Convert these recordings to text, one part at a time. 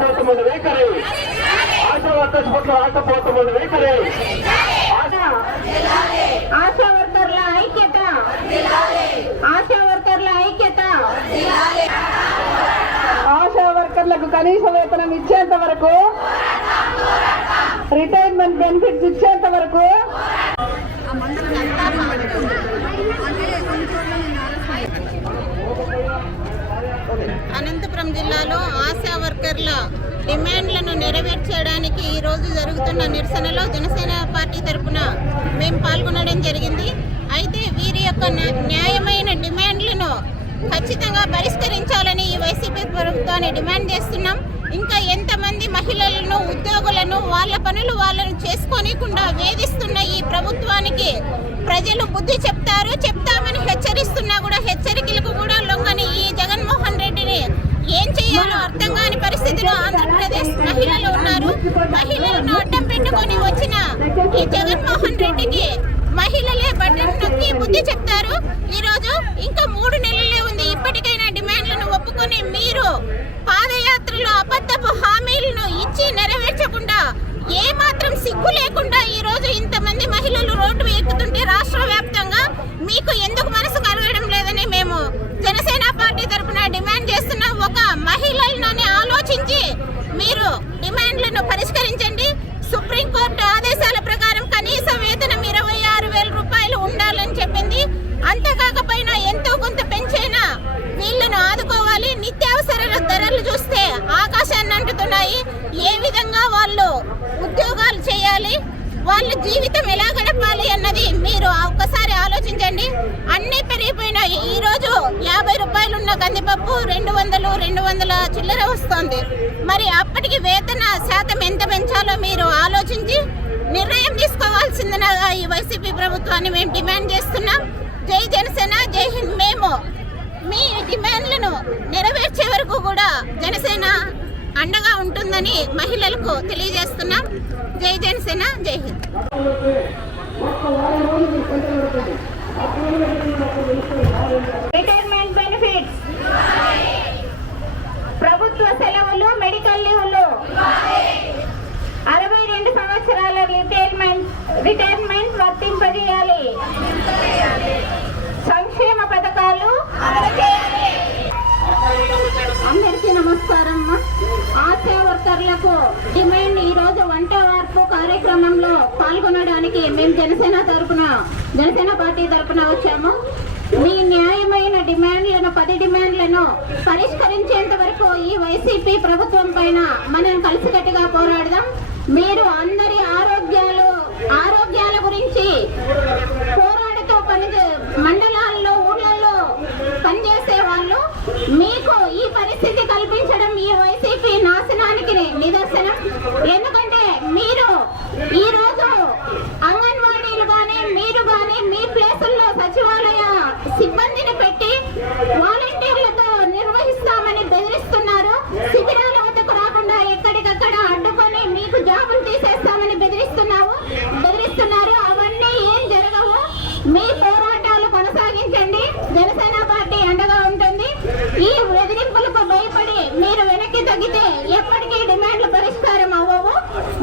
పోతమంది వైఖరి ఆశా వర్కర్స్ పట్ల వైఖరి ఆశా ఆశా వర్కర్ల ఐక్యత ఆశా వర్కర్ల ఐక్యత ఆశా వర్కర్లకు కనీస వేతనం ఇచ్చేంత వరకు రిటైర్మెంట్ బెనిఫిట్స్ ఇచ్చేంత వరకు. ఆశా డిమాండ్లను నెరవేర్చడానికి ఈ రోజు జరుగుతున్న నిరసనలో జనసేన పార్టీ తరపున మేము పాల్గొనడం జరిగింది. అయితే వీరి యొక్క న్యాయమైన డిమాండ్లను ఖచ్చితంగా పరిష్కరించాలని ఈ వైసీపీ ప్రభుత్వాన్ని డిమాండ్ చేస్తున్నాం. ఇంకా ఎంతమంది మహిళలను ఉద్యోగులను వాళ్ళ పనులు వాళ్ళను చేసుకోనికుండా వేధిస్తున్న ఈ ప్రభుత్వానికి ప్రజలు బుద్ధి చెప్తారు. చెప్తామని హెచ్చరిస్తున్నా కూడా హెచ్చరి కూడా లొంగని ఈ జగన్మోహన్ రెడ్డిని ఏం చేయాలో అర్థం కాని పరిస్థితిలో ఆంధ్రప్రదేశ్ మహిళలు ఉన్నారు. మహిళలను అడ్డం పెట్టుకొని వచ్చిన ఈ జగన్మోహన్ రెడ్డికి మహిళలే బట్టలు నొక్కి బుద్ధి చెప్తారు. ఈ రోజు ఇంకా మూడు నెలలే ఉంది. ఇప్పటికైనా డిమాండ్లను ఒప్పుకొని మీరు పాదయాత్రలో అబద్ధపు హామీలను ఇచ్చి నెరవేర్చకుండా ఏ మాత్రం సిగ్గు లేకుండా ఈ రోజు ఇంతమంది మహిళలు రోడ్డు ఎక్కుతుంటే రాష్ట్ర వ్యాప్తంగా మీకు ఎందుకు మనసు కలగడం లేదని మేము జనసేన పార్టీ తరఫున డిమాండ్ చేస్తున్న ఒక మహిళలను ఆలోచించి మీరు సమస్యను పరిష్కరించండి. సుప్రీంకోర్టు ఆదేశాల ప్రకారం కనీస వేతనం ఇరవై ఆరు వేల రూపాయలు ఉండాలని చెప్పింది. అంతేకాకపోయినా ఎంతో కొంత పెంచైనా? వీళ్ళను ఆదుకోవాలి. నిత్యావసర ధరలు చూస్తే ఆకాశాన్ని అంటుతున్నాయి. ఏ విధంగా వాళ్ళు ఉద్యోగాలు చేయాలి? వాళ్ళ జీవితం ఎలా గడపాలి అన్నది మీరు ఒక్కసారి ఆలోచించండి. అన్నీ పెరిగిపోయినాయి. ఈ రోజు యాభై రూపాయలు ఉన్న కందిపప్పు రెండు వందలు రెండు వందల చిల్లర వస్తుంది. మరి అప్పటికి వేతన శాతం ఎంత పెంచాలో మీరు ఆలోచించి నిర్ణయం తీసుకోవాల్సిందిగా ఈ వైసీపీ ప్రభుత్వాన్ని మేము డిమాండ్ చేస్తున్నాం. జై జనసేన జై హింద్ మేము మీ డిమాండ్లను నెరవేర్చే వరకు కూడా జనసేన అండగా ఉంటుందని మహిళలకు తెలియజేస్తున్నాం. జై జనసేన జై హింద్ రిటైర్మెంట్ బెనిఫిట్స్ ప్రభుత్వ సెలవులు మెడికల్ లీవులు అరవై రెండు సంవత్సరాల రిటైర్మెంట్ వర్తింపజేయాలి. సంక్షేమ పథకాలు. అందరికీ నమస్కారం ఆశా వర్కర్లకు డిమాండ్ ఈ రోజు వంట వార్పు కార్యక్రమంలో పాల్గొనడానికి మేము జనసేన తరఫున జనసేన పార్టీ తరఫున వచ్చాము. మీ న్యాయమైన డిమాండ్లను పది డిమాండ్లను పరిష్కరించేంత వరకు ఈ వైసీపీ ప్రభుత్వం పైన మనం కలిసికట్టుగా పోరాడదాం. మీరు అందరి ఆరోగ్య ఆరోగ్యాల గురించి పోరాడుతూ పని మండలాల్లో ఊర్లలో పనిచేసే వాళ్ళు మీకు ఈ పరిస్థితి కల్పించడం ఈ వైసీపీ నాశనానికి నిదర్శనం. ఎందుకంటే మీరు ఈ రోజు అంగన్వాడీలు కానీ మీరు కానీ మీ ప్లేసుల్లో సచివాలయ సిబ్బందిని పెట్టి జనసేన పార్టీ అండగా ఉంటుంది. ఈ బెదిరింపులకు భయపడి మీరు వెనక్కి తగ్గితే ఎప్పటికీ డిమాండ్లు పరిష్కారం అవ్వవు.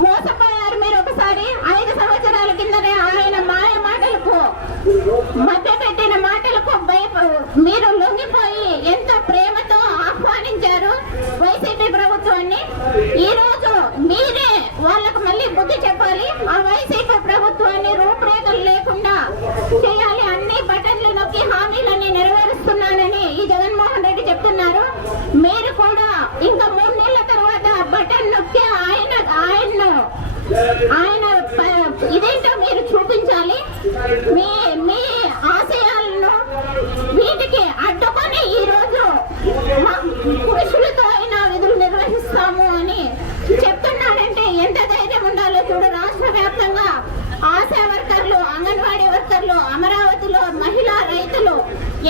మోసపోయారు మీరు ఒకసారి. ఐదు సంవత్సరాల కిందనే ఆయన మాయ మాటలకు మధ్య పెట్టిన మాటలకు భయ మీరు లొంగిపోయి ఎంతో ప్రేమతో ఆహ్వానించారు వైసీపీ ప్రభుత్వాన్ని? ఈ రోజు మీరే వాళ్ళకు మళ్ళీ బుద్ధి చెప్పాలి. ఆ వైసీపీ ప్రభుత్వాన్ని రూపురేఖలు లేకుండా చేయాలి అన్ని బటన్లు నొక్కి హామీలన్నీ నెరవేరుస్తున్నానని ఈ జగన్మోహన్ రెడ్డి చెప్తున్నారు మీరు కూడా ఇంకా మూడు నెలల తర్వాత బటన్ నొక్కి ఆయన ఆయన ఆయన ప- ఇదేంటో మీరు చూపించాలి. మీ అమరావతిలో మహిళా రైతులు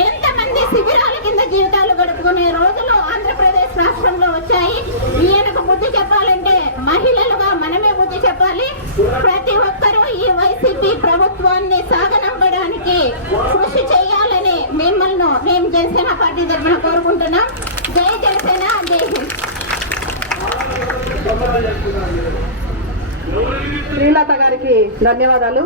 ఎంతమంది శిబిరాల కింద జీవితాలు గడుపుకునే రోజులు ఆంధ్రప్రదేశ్ రాష్ట్రంలో వచ్చాయి? ఈయనకు బుద్ధి చెప్పాలంటే మహిళలుగా మనమే బుద్ధి చెప్పాలి. ప్రతి ఒక్కరూ ఈ వైసీపీ ప్రభుత్వాన్ని సాగనంపడానికి కృషి చేయాలని మిమ్మల్ని మేము జనసేన పార్టీ తరఫున కోరుకుంటున్నాం. జై జనసేన జై హింద్. శ్రీలత గారికి ధన్యవాదాలు.